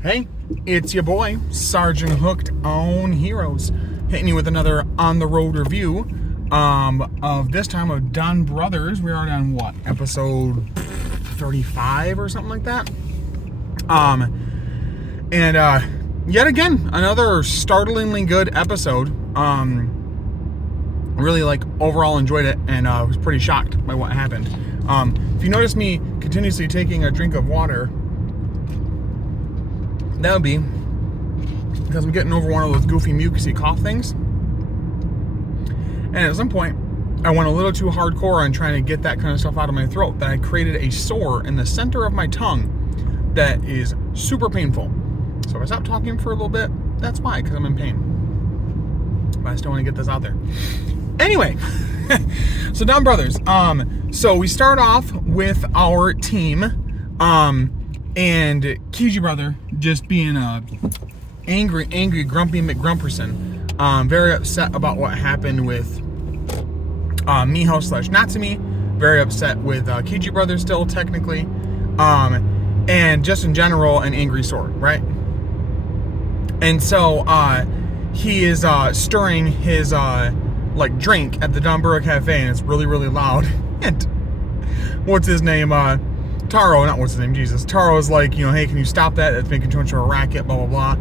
Hey, it's your boy, Sergeant Hooked on Heroes, hitting you with another on-the-road review of this time of DonBrothers. We're already on, what, episode 35 or something like that? Yet again, another startlingly good episode. Really, overall enjoyed it, and was pretty shocked by what happened. If you notice me continuously taking a drink of water, that would be because I'm getting over one of those goofy mucusy cough things. And at some point, I went a little too hardcore on trying to get that kind of stuff out of my throat that I created a sore in the center of my tongue that is super painful. So if I stop talking for a little bit, that's why, because I'm in pain. But I still want to get this out there. Anyway, so DonBrothers. So we start off with our team. And Kiji brother just being a angry, grumpy McGrumperson. Very upset about what happened with Miho/Natsumi. Very upset with Kiji brother still, technically. And just in general, an angry sword, right? And so he is stirring his drink at the DonBrothers Cafe, and it's really, really loud. And what's his name? Taro, not what's his name, Jesus. Taro's like, hey, can you stop that? It's making too much of a racket, blah, blah, blah.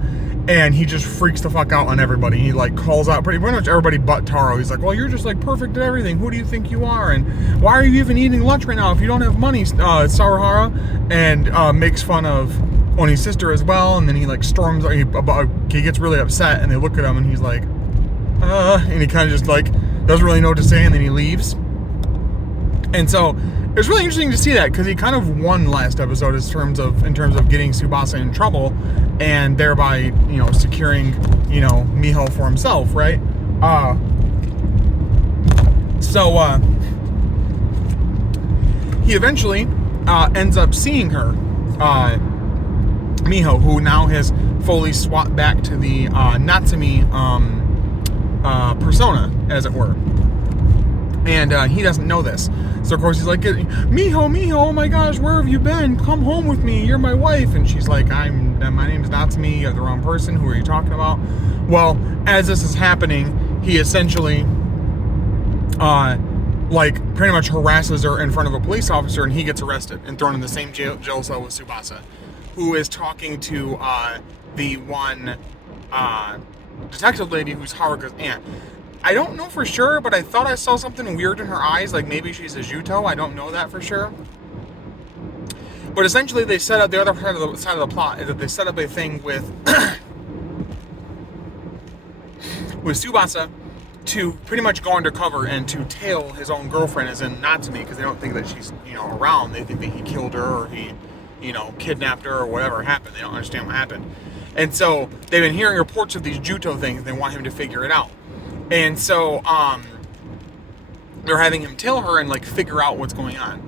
And he just freaks the fuck out on everybody. He, calls out pretty much everybody but Taro. He's like, well, you're just, perfect at everything. Who do you think you are? And why are you even eating lunch right now if you don't have money, Saruhara? And makes fun of Oni's sister as well. And then he, storms, he gets really upset, and they look at him, and he's like, and he kind of just, doesn't really know what to say, and then he leaves. And so it was really interesting to see that, because he kind of won last episode in terms of getting Tsubasa in trouble, and thereby, securing, Miho for himself, right? So he eventually ends up seeing her, Miho, who now has fully swapped back to the Natsumi persona, as it were. And he doesn't know this. So, of course, he's like, Miho, oh my gosh, where have you been? Come home with me. You're my wife. And she's like, my name's Natsumi. You're the wrong person. Who are you talking about? Well, as this is happening, he essentially, pretty much harasses her in front of a police officer, and he gets arrested and thrown in the same jail cell with Tsubasa, who is talking to the one detective lady who's Haruka's aunt. I don't know for sure, but I thought I saw something weird in her eyes, maybe she's a Juto. I don't know that for sure. But essentially, they set up the other side of the plot is that they set up a thing with Tsubasa to pretty much go undercover and to tail his own girlfriend, as in Natsumi, because they don't think that she's around. They think that he killed her, or he kidnapped her, or whatever happened. They don't understand what happened, and so they've been hearing reports of these Juto things. They want him to figure it out. And so, they're having him tell her and, figure out what's going on.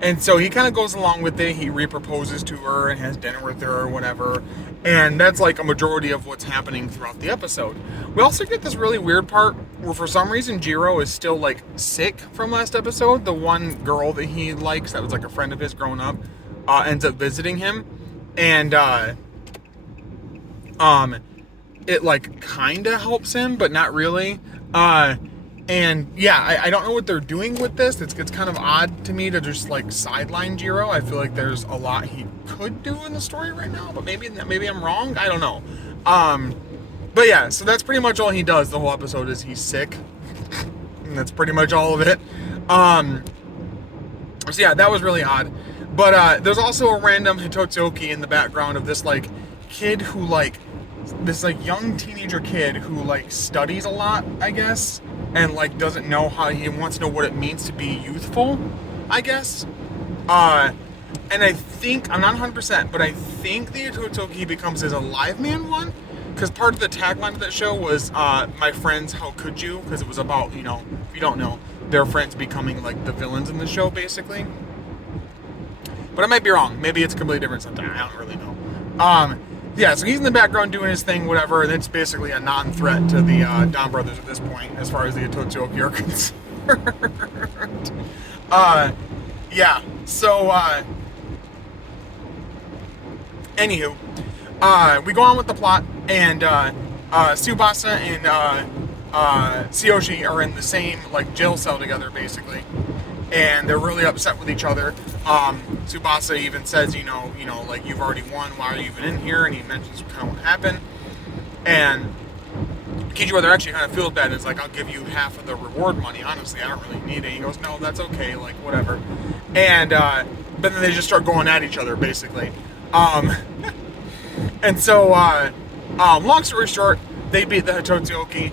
And so he kind of goes along with it. He reproposes to her and has dinner with her or whatever. And that's, a majority of what's happening throughout the episode. We also get this really weird part where, for some reason, Jiro is still, sick from last episode. The one girl that he likes, that was, a friend of his growing up, ends up visiting him. And, it kind of helps him, but not really. And yeah, I don't know what they're doing with this. It's kind of odd to me to just sideline Jiro. I feel like there's a lot he could do in the story right now, but maybe I'm wrong. I don't know. But yeah, so that's pretty much all he does the whole episode is he's sick. And that's pretty much all of it. So yeah, that was really odd. But there's also a random Hitotsuki in the background of this kid who this young teenager kid who studies a lot, I guess, and doesn't know how, he wants to know what it means to be youthful, I guess. And I think, I'm not 100%, but I think the Ototoki becomes his Alive Man one, because part of the tagline of that show was my friends, how could you? Because it was about, if you don't know, their friends becoming the villains in the show, basically. But I might be wrong. Maybe it's a completely different Sentai. I don't really know. Yeah, so he's in the background doing his thing, whatever, and it's basically a non-threat to the DonBrothers at this point, as far as the Ototsuki are concerned. Yeah, so, anywho, we go on with the plot, and Tsubasa and Tsuyoshi are in the same like jail cell together, basically, and they're really upset with each other. Tsubasa even says, like, you've already won. Why are you even in here? And he mentions kind of what happened, and Kiji Brother actually kind of feels bad and is like, I'll give you half of the reward money. Honestly, I don't really need it. He goes, no, that's okay, like, whatever. And but then they just start going at each other, basically. And so, long story short, they beat the Hitotsuyoki.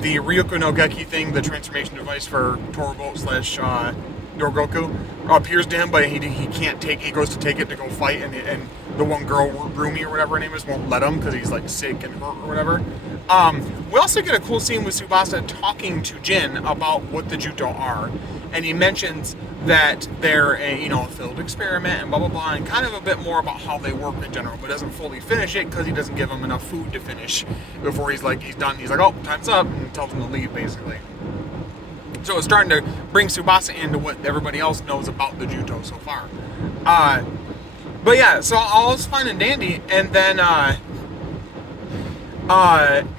The Ryuko no Geki thing, the transformation device for Torbolt / Yorgoku, appears to him, but he can't take. He goes to take it to go fight, and the one girl, Rumi or whatever her name is, won't let him because he's like sick and hurt or whatever. We also get a cool scene with Tsubasa talking to Jin about what the Juto are, and he mentions that they're a failed experiment and blah blah blah, and kind of a bit more about how they work in general, but doesn't fully finish it because he doesn't give him enough food to finish before he's done. He's like, oh, time's up, and tells him to leave, basically. So it's starting to bring Tsubasa into what everybody else knows about the Juto so far. But yeah, so all is fine and dandy, and then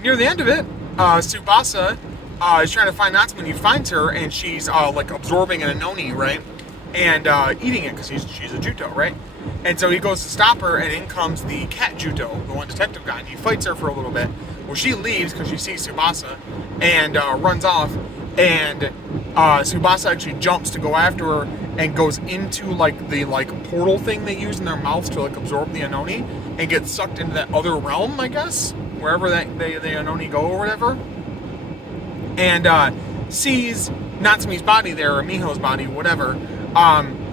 near the end of it, Tsubasa is trying to find Natsume, and he finds her, and she's like absorbing an Anoni, right? And eating it because she's a Juto, right? And so he goes to stop her, and in comes the cat Juto, the one detective guy, and he fights her for a little bit. Well, she leaves because she sees Tsubasa and runs off, and Tsubasa actually jumps to go after her and goes into like the portal thing they use in their mouths to like absorb the Anoni and gets sucked into that other realm, I guess, wherever the Anoni go or whatever, and sees Natsume's body there, or Miho's body, whatever.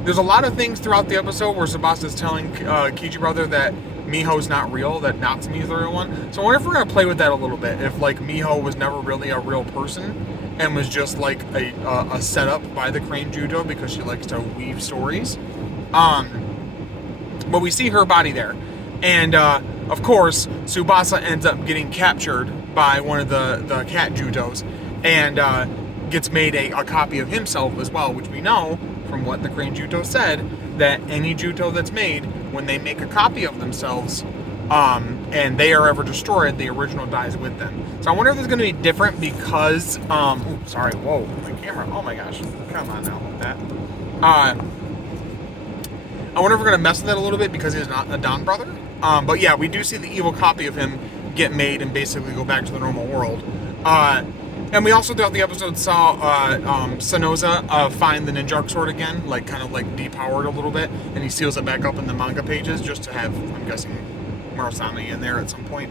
There's a lot of things throughout the episode where Tsubasa's telling Kiji Brother that Miho's not real, that Natsume's the real one. So I wonder if we're going to play with that a little bit, if like Miho was never really a real person and was just like a setup by the Crane Judo because she likes to weave stories. But we see her body there, and of course Tsubasa ends up getting captured by one of the cat Judos, and gets made a copy of himself as well, which we know from what the Crane Judo said, that any Judo that's made, when they make a copy of themselves, and they are ever destroyed, the original dies with them. So I wonder if this is going to be different because, sorry, whoa, my camera, oh my gosh, come on now with that. I wonder if we're going to mess with that a little bit because he's not a Don brother. But yeah, we do see the evil copy of him get made and basically go back to the normal world. And we also throughout the episode saw Sanoza find the Ninjak sword again, kind of depowered a little bit, and he seals it back up in the manga pages just to have, I'm guessing, Murasame in there at some point.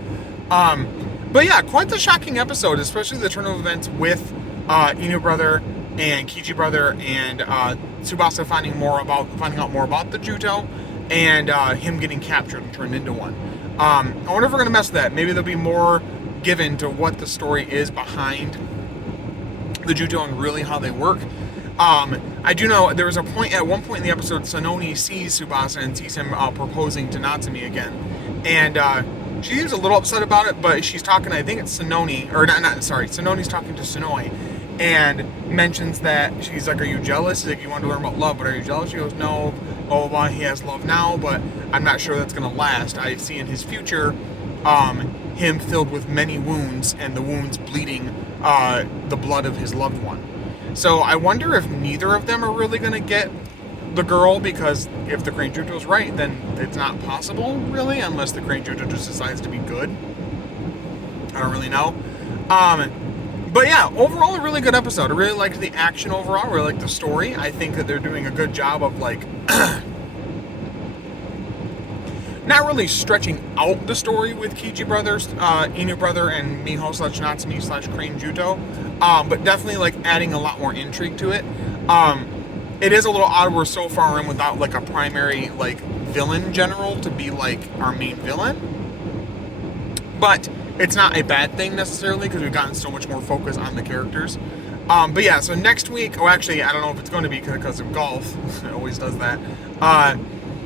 But yeah, quite the shocking episode, especially the turn of events with Inu Brother and Kiji Brother and Tsubasa finding out more about the Juto, and him getting captured and turned into one. I wonder if we're gonna mess with that. Maybe there'll be more given to what the story is behind the Judo and really how they work. I do know there was at one point in the episode, Sanoni sees Tsubasa and sees him proposing to Natsume again, and she seems a little upset about it, but she's talking, I think it's Sanoni, or Sanoni's talking to Sonoi, and mentions that she's like, are you jealous? She's like, you want to learn about love, but are you jealous? She goes, no, blah blah blah, he has love now, but I'm not sure that's gonna last. I see in his future him filled with many wounds, and the wounds bleeding the blood of his loved one. So I wonder if neither of them are really going to get the girl, because if the Crane Judo is right, then it's not possible, really, unless the Crane Judo just decides to be good. I don't really know. But yeah, overall a really good episode. I really liked the action overall. I really liked the story. I think that they're doing a good job of not really stretching out the story with Kiji Brothers, Inu Brother, and Miho / Natsume / Crane Judo, but definitely adding a lot more intrigue to it. It is a little odd we're so far in without a primary villain general to be our main villain, but it's not a bad thing necessarily because we've gotten so much more focus on the characters. But yeah, so next week, actually I don't know if it's going to be because of golf. It always does that.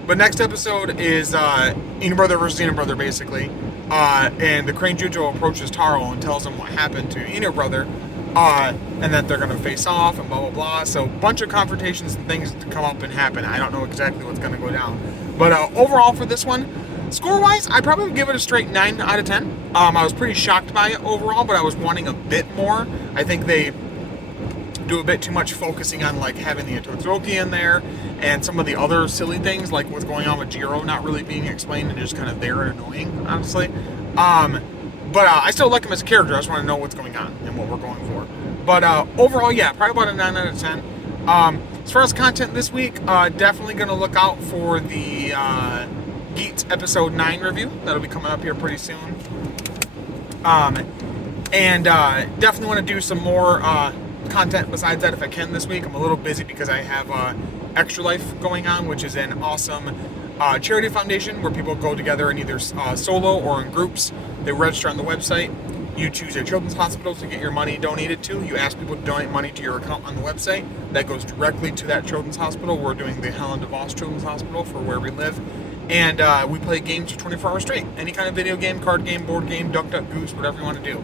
But next episode is Inu Brother versus Inu Brother, basically. And the Crane Judo approaches Taro and tells him what happened to Inu Brother, and that they're going to face off and blah, blah, blah. So a bunch of confrontations and things to come up and happen. I don't know exactly what's going to go down. But overall for this one, Score-wise, I probably would give it a straight 9 out of 10. I was pretty shocked by it overall, but I was wanting a bit more. I think they do a bit too much focusing on like having the Todoroki in there and some of the other silly things like what's going on with Jiro not really being explained and just kind of there and annoying, honestly. But I still like him as a character. I just want to know what's going on and what we're going for. But overall, yeah, probably about a 9 out of 10. As far as content this week, definitely going to look out for the Geats episode 9 review. That'll be coming up here pretty soon. And definitely want to do some more content besides that if I can this week. I'm a little busy because I have Extra Life going on, which is an awesome charity foundation where people go together in either solo or in groups. They register on the website. You choose a children's hospital to get your money donated to. You ask people to donate money to your account on the website. That goes directly to that children's hospital. We're doing the Helen DeVos Children's Hospital for where we live. And we play games for 24 hours straight. Any kind of video game, card game, board game, Duck Duck Goose, whatever you want to do.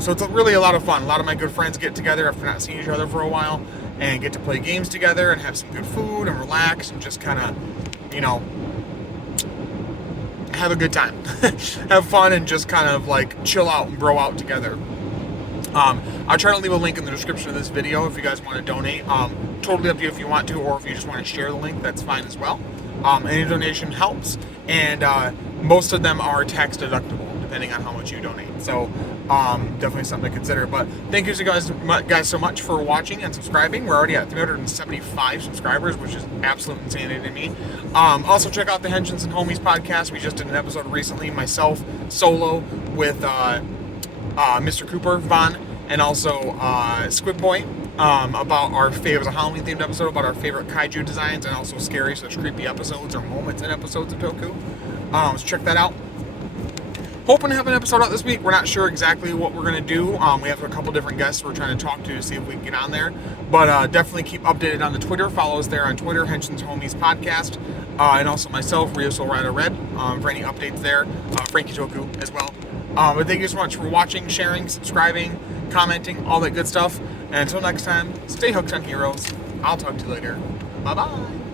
So it's really a lot of fun. A lot of my good friends get together after not seeing each other for a while and get to play games together and have some good food and relax and just kind of, you know, have a good time. Have fun and just kind of like chill out and bro out together. I'll try to leave a link in the description of this video if you guys want to donate. Totally up to you if you want to, or if you just want to share the link, that's fine as well. Any donation helps, and most of them are tax deductible depending on how much you donate. So definitely something to consider. But thank you guys so much for watching and subscribing. We're already at 375 subscribers, which is absolute insanity to me. Also check out the Henshins and Homies podcast. We just did an episode recently, myself solo with Mr. Cooper, Vaughn, and also Squid Boy, about our favorite, it was a Halloween themed episode about our favorite kaiju designs and also scary / creepy episodes or moments in episodes of Toku. So check that out. Hoping to have an episode out this week. We're not sure exactly what we're going to do. We have a couple different guests we're trying to talk to see if we can get on there. But definitely keep updated on the Twitter. Follow us there on Twitter, Henshins Homies Podcast. And also myself, Rio Soul Rider Red, for any updates there. Frankie Toku as well. But thank you so much for watching, sharing, subscribing, commenting, all that good stuff. And until next time, stay hooked on heroes. I'll talk to you later. Bye-bye.